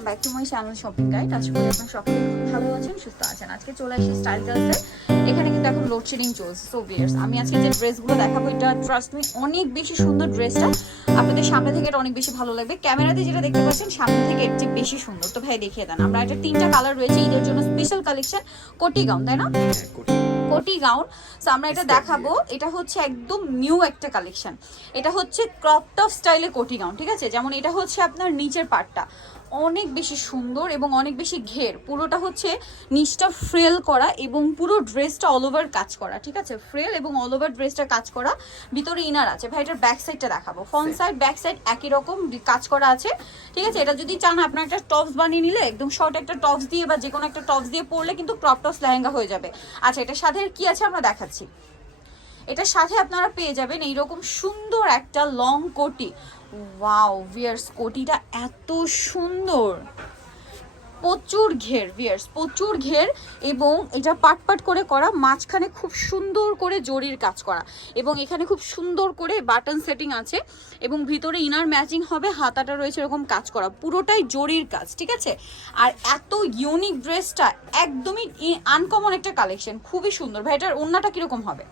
Welcome back to my channel shopping guide. আশা করি আপনারা সকলে খুব ভালো আছেন, সুস্থ আছেন। আজকে চলে আসি স্টাইল গার্লসে। এখানে কিন্তু এখন লোডশেডিং চলছে। সো ভিউয়ার্স, আমি আজকে যে ড্রেসগুলো দেখাবো এটা ট্রাস্ট মি অনেক বেশি সুন্দর। ড্রেসটা আপনাদের সামনে থেকে এটা অনেক বেশি ভালো লাগবে। ক্যামেরাতে যেটা দেখতে পাচ্ছেন সামনে থেকে এর চেয়ে বেশি সুন্দর। তো ভাই দেখিয়ে দেন। আমরা এটা 3টা কালার রয়েছে, ঈদের জন্য স্পেশাল কালেকশন। কোটি গাউন, তাই না? কোটি গাউন। সো আমরা এটা দেখাবো। এটা হচ্ছে একদম নিউ একটা কালেকশন। এটা হচ্ছে ক্রপ টপ স্টাইলে কোটি গাউন, ঠিক আছে? যেমন এটা হচ্ছে আপনার নিচের পার্টটা অনেক বেশি সুন্দর এবং অনেক বেশি ঘের। পুরোটা হচ্ছে নিচটা ফ্রেল করা এবং পুরো ড্রেসটা অল ওভার কাজ করা, ঠিক আছে? ফ্রেল এবং অল ওভার ড্রেসটা কাজ করা, ভিতরে ইনার আছে। ভাই এটার ব্যাক সাইডটা দেখাবো। ফ্রন্ট সাইড ব্যাক সাইড একই রকম কাজ করা আছে, ঠিক আছে? এটা যদি চান আপনার একটা টপস বানিয়ে নিলে, একদম শর্ট একটা টপস দিয়ে বা যে কোনো একটা টপস দিয়ে পরলে কিন্তু ক্রপ টপস লেহেঙ্গা হয়ে যাবে। আচ্ছা, এটার সাথে কি আছে আমরা দেখাচ্ছি। এটার সাথে আপনারা পেয়ে যাবেন এইরকম সুন্দর একটা লং কোটি। ওয়াও ভিয়ার্স, কোটিটা এত সুন্দর, প্রচুর ঘের ভিয়ার্স, প্রচুর ঘের। এবং এটা পাট পাট করে করা, মাঝখানে খুব সুন্দর করে জরির কাজ করা এবং এখানে খুব সুন্দর করে বাটন সেটিং আছে এবং ভিতরে ইনার ম্যাচিং হবে, হাতাটা রয়েছে এরকম কাজ করা, পুরোটাই জরির কাজ, ঠিক আছে? আর এত ইউনিক ড্রেসটা একদমই আনকমন একটা কালেকশন, খুবই সুন্দর। ভাই এটার ওড়নাটা কিরকম হবে?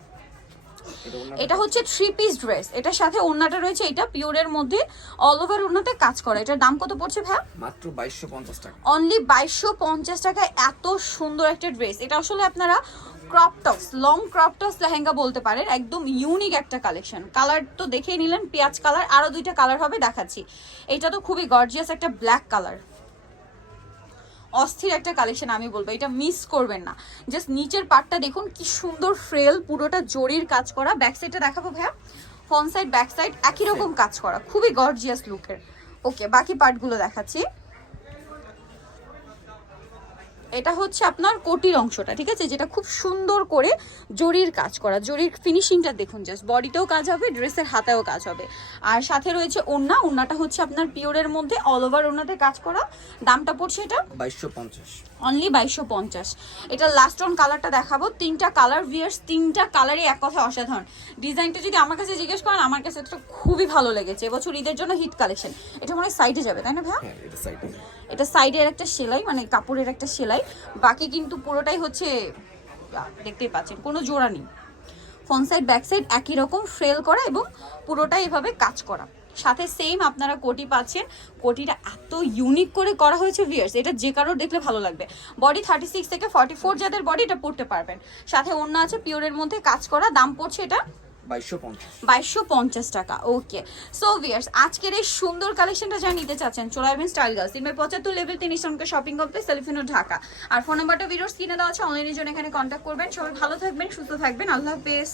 এটা হচ্ছে 3 পিস ড্রেস। এটার সাথে ওড়নাটা রয়েছে, এটা পিওরের মধ্যে অল ওভার ওড়নাতে কাজ করা। এটার দাম কত পড়ছে ভাই? মাত্র 2250 টাকা। অনলি 2250 টাকায় এত সুন্দর একটা ড্রেস। এটা আসলে আপনারা crop tops, long crop tops lehenga বলতে পারেন। একদম ইউনিক একটা কালেকশন। কালার তো দেখেই নিলেন, পেঁয়াজ কালার। আরো 2টা কালার হবে, দেখাচ্ছি। এটা তো খুবই গর্জিয়াস একটা ব্ল্যাক কালার, অস্থির একটা কালেকশন। আমি বলবো এটা মিস করবেন না। জাস্ট নিচের পার্টটা দেখুন কি সুন্দর ফ্রেল, পুরোটা জরির কাজ করা। ব্যাক সাইডটা দেখাবো ভাইয়া। ফ্রন্ট সাইড ব্যাক সাইড একই রকম কাজ করা, খুবই গর্জিয়াস লুকের। ওকে, বাকি পার্টগুলো দেখাচ্ছি। এটা হচ্ছে আপনার কোটির অংশটা, ঠিক আছে? যেটা খুব সুন্দর করে জরির কাজ করা। জরির ফিনিশিংটা দেখুন, জাস্ট বডিতেও কাজ হবে, ড্রেসের হাতেও কাজ হবে। আর সাথে রয়েছে ওড়না। ওড়নাটা হচ্ছে আপনার পিওরের মধ্যে অল ওভার ওড়নাতে কাজ করা। দামটা পড়ছে এটা 2250। অনলি 2250। এটা লাস্ট অন কালারটা দেখাবো। 3টা কালার ভিয়ার্স, 3টা কালারই এক কথা অসাধারণ। ডিজাইনটা যদি আমার কাছে জিজ্ঞেস করেন, আমার কাছে এটা খুবই ভালো লেগেছে। এবছর ঈদের জন্য হিট কালেকশন। এটা মনে হয় সাইডে যাবে, তাই না ভাই? হ্যাঁ, এটা সাইডে। এটা সাইডের একটা সেলাই, মানে কাপড়ের একটা সেলাই। বাকি কিন্তু পুরোটাই হচ্ছে দেখতেই পাচ্ছেন কোনো জোড়া নেই। ফ্রন্ট সাইড ব্যাক সাইড একই রকম ফ্রেল করা এবং পুরোটাই এভাবে কাজ করা। সাথে সেম আপনারা কোটি পাচ্ছেন। কোটিটা এত ইউনিক করে করা হয়েছে ভিয়ার্স, এটা যে কারোর দেখলে ভালো লাগবে। বডি 36 থেকে 44 যাদের বডি এটা পরতে পারবেন। সাথে ওড়না আছে পিওরের মধ্যে কাজ করা। দাম পড়ছে এটা 2250 টাকা। ওকে, সো ভিয়ার্স, আজকের এই সুন্দর কালেকশনটা যারা নিতে চাচ্ছেন চলে আসবেন স্টাইল গার্লস, 75 লেভেল 3 ইস্টার্নকে শপিং কমপ্লেক্স, সেলিফিনো, ঢাকা। আর ফোন নাম্বারটা ভিডিওর স্ক্রিনে দেওয়া আছে, অনলাইনের জন্য এখানে কন্ট্যাক্ট করবেন। সবাই ভালো থাকবেন, সুস্থ থাকবেন, আল্লাহ হাফেজ।